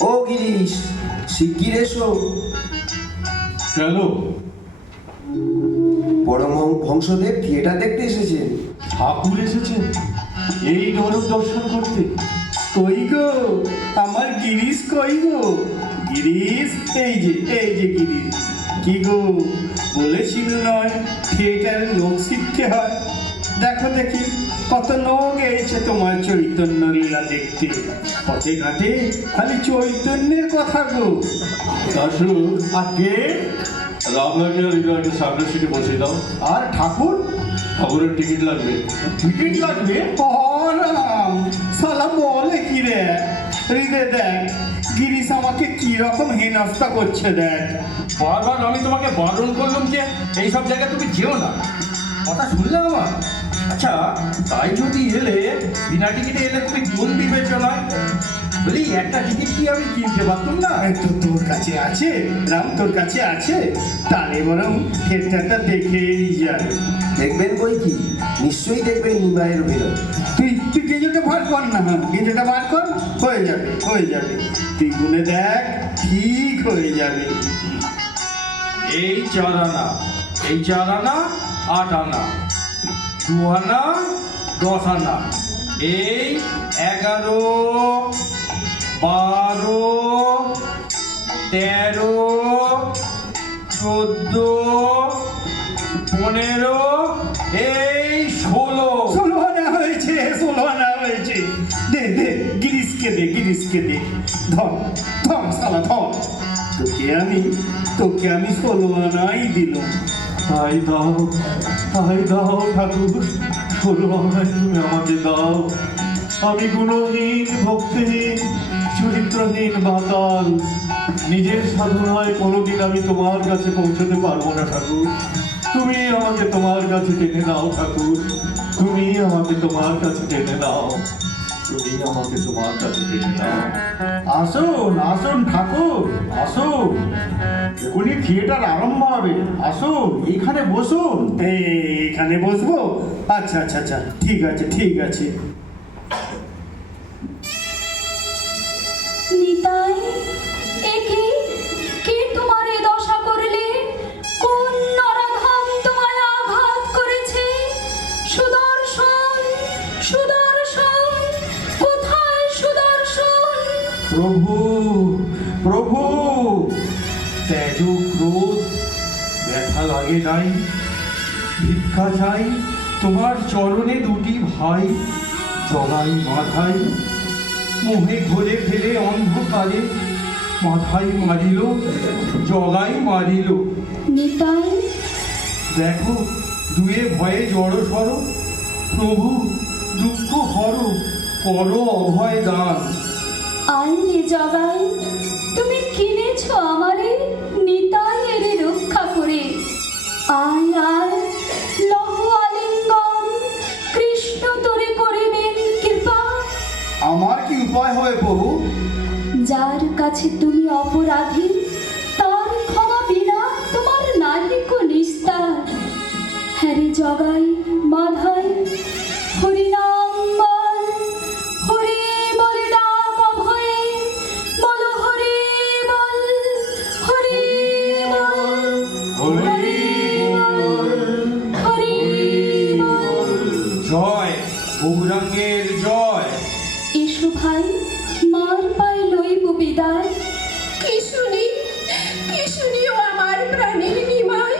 ও গিরিশ, শিগগির এসো। কেন? পরম বংশদেব থিয়েটার দেখতে এসেছেন। ঠাকুর এসেছেন এই নরক দর্শন করতে? কই গো আমার গিরিশ, কই গো গিরিশ? এই যে গিরিশ। কি গো বলেছিল নয় থিয়েটারে লোক শিখতে হয়? দেখো দেখি কত লোক এসেছে তোমার চৈতন্য লীলা দেখতে। পথে ঘাটে খালি চৈতন্যের কথা গো। দাশু, আগে রামলাকে আর হৃদয়কে সামনের সিটে বসিয়ে দাও। আর ঠাকুর? ঠাকুরের টিকিট লাগবে। টিকিট লাগবে? রাম সালা বলে কি রে? হৃদয় দেখ গিরিশ আমাকে কি রকম হেনস্থা করছে দেখ। বারবার আমি তোমাকে বারণ করলাম যে এই সব জায়গায় তুমি যেও না, কথা শুনলে আমার? আচ্ছা, তাই যদি এলে, বিনা টিকিটে এলে তুমি কোন বিবেচনায়? বলি একটা টিকিট কি আমি কিনতে পারতাম না? এই তো তোর কাছে আছে রাম, তোর কাছে আছে, তাহলে বরং থিয়েটারটা দেখেই যাবে। দেখবেন বই কি, নিশ্চয়ই দেখবেন নিমাইয়ের অভিনয়। তুই গেঞ্জিটা বার কর না, গেঞ্জিটা বার কর, হয়ে যাবে হয়ে যাবে। তুই গুনে দেখ, ঠিক হয়ে যাবে। এই 4 আনা, এই 4 আনা 8 আনা, 2 আনা 10 আনা, এই 11, 12, 13, 14, 15, এই 16। 16 আনা হয়েছে, 16 আনা হয়েছে। দে দে গিরিশকে দে, গিরিশকে দে। ধর ধর শালা ধর। তোকে আমি 16 আনাই দিলাম। তাই দাও ঠাকুর, 16 আনায় তুমি আমাকে দাও। আমি গুণহীন, ভক্তিহীন, চরিত্রহীন বাতাল। নিজের সাধনায় কোনোদিন আমি তোমার কাছে পৌঁছতে পারবো না ঠাকুর। তুমি আমাকে তোমার কাছে টেনে নাও ঠাকুর, তুমি আমাকে তোমার কাছে টেনে নাও, তুমি আমাকে তোমার কাছে টেনে নাও। আসুন আসুন ঠাকুর, আসুন, এখনই থিয়েটার আরম্ভ হবে। আসুন এখানে বসুন। এখানে বসবো? আচ্ছা আচ্ছা আচ্ছা, ঠিক আছে ঠিক আছে। নিতাই, একে কে তোমার এ দশা করলে? কোন নরাধম তোমায় আঘাত করেছে? সুদর্শন, সুদর্শন, কোথায় সুদর্শন? প্রভু প্রভু, তেজ ক্রোধ ব্যথা লাগে নাই, ভিক্ষা চাই তোমার চরণে দুটি ভাই, জগাই মাথায় মোহে ঘরে ফেলে অন্ধকারে, মাথায় মারিল জগাই মারিল। নিতাই, দেখো দুয়ে ভয়ে জড় সর, প্রভু দুঃখ হর, কর অভয় দান। আয় রে জগাই, তুমি কিনেছ আমারে নিতাই এরে রক্ষা করে। আয় আয়, লহ আলিঙ্গন, কৃষ্ণ তোরে করিবেন কৃপা। আমার কি উপায় হয় প্রভু? যার কাছে তুমি অপরাধী, তার ক্ষমা বিনা তোমার নাহিক নিস্তার। হ্যারে জগাই মাধাই, হরিনাম বল, হরি বল ডাক অভয়ে, বল হরি বল, হরি বল, হরি বল, হরি বল। জয় গৌরাঙ্গের জয়। এসো ভাই, মার পায়ে লইব বিদায়। কি শুনিও আমার প্রাণের নিমাই,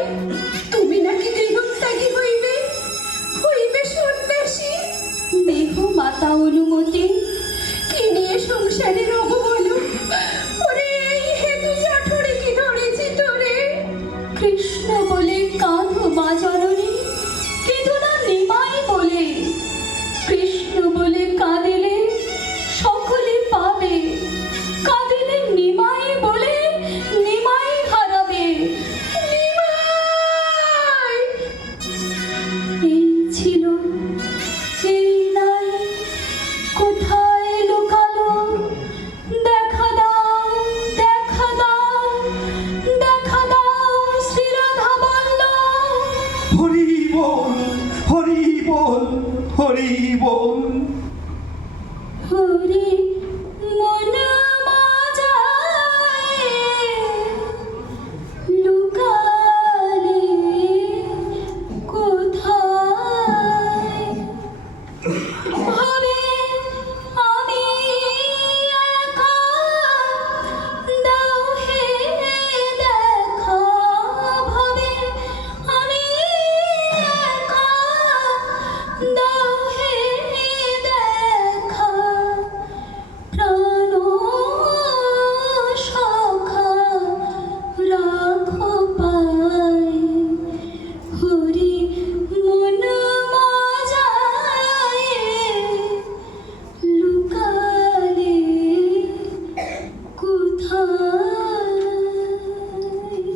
তুমি নাকি দেহত্যাগী হইবে, হইবে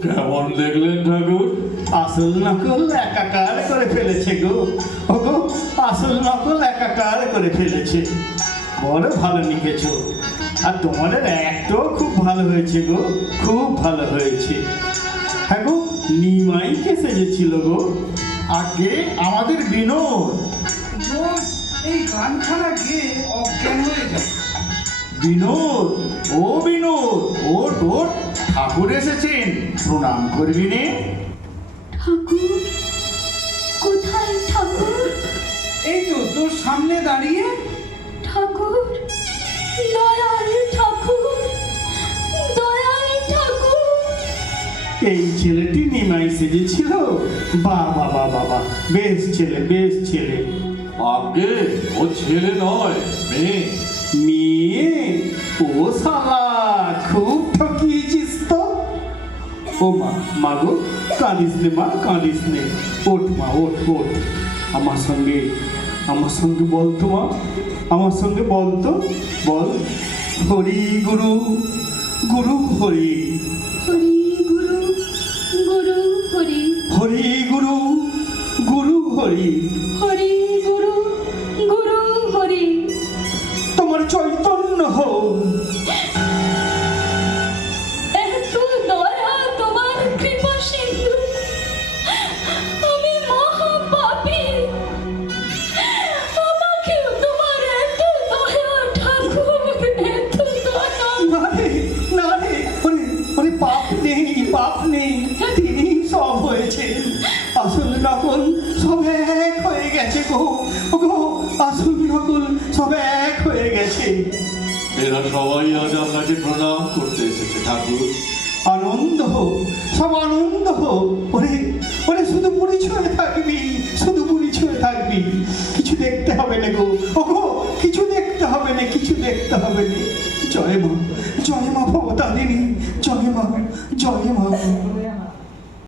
কেমন দেখলেন ঠাকুর? আসল নকল একাকার করে ফেলেছে গো। ওগো, আসল নকল একাকার করে ফেলেছে। বড় ভালো লিখেছ। আর তোমাদের একটাও খুব ভালো হয়েছে গো, খুব ভালো হয়েছে। হ্যাঁ গো, নিমাইকে সেজেছিল গো। আগে আমাদের বিনোদ। রোজ এই গানখানা গেয়ে অজ্ঞান হয়ে যায়। বিনোদ, ও বিনোদ, ও তোর ঠাকুর এসেছেন, প্রণাম করবি নে। ঠাকুর, কোথায় ঠাকুর? এই তো তোর সামনে দাঁড়িয়ে। ঠাকুর, দয়াল ঠাকুর, দয়াল ঠাকুর। এই ছেলেটি নিমাই সেজেছিল। বাবা বাবা বাবা, বেশ ছেলে, বেশ ছেলে। আগে ও ছেলে নয়, মেয়ে। মেয়ে? ও শালা, খুব ঠকিয়েছিস তো। ও মা, মা গো, কাঁদিস নে মা, কাঁদিস নে। ওঠ মা, ওঠ ওঠ। আমার সঙ্গে বলতো মা, আমার সঙ্গে বলতো, বল। হরি গুরু, গুরু হরি, হরি গুরু, গুরু হরি, হরি গুরু, গুরু হরি। হরি গুরু, গুরু হরি। তোমার চৈতন্য হোক। এত দয়া তোমার কৃপা সিন্ধু। আমি মহা পাপী। আমাকেও তোমার এত দয়া ঠাকুর, এত দয়া। না রে, না রে, ওরে ওরে, পাপ নেই, পাপ নেই। তিনি সব হয়েছে। আসল নকল সব এক হয়ে গেছে গো। ও গো, আসল নকল সব এক হয়ে গেছে। এরা সবাই আজ আপনাকে প্রণাম করতে এসেছে ঠাকুর। আনন্দ হোক, সব আনন্দ হোক। ওরে ওরে, শুধু পরিচয় থাকবি, শুধু পরিচয় থাকবি। কিছু দেখতে হবে না গো। ও গো, কিছু দেখতে হবে না, কিছু দেখতে হবে না। জয় মা, জয় মা ভবতারিণী, জয় মা, জয় মা।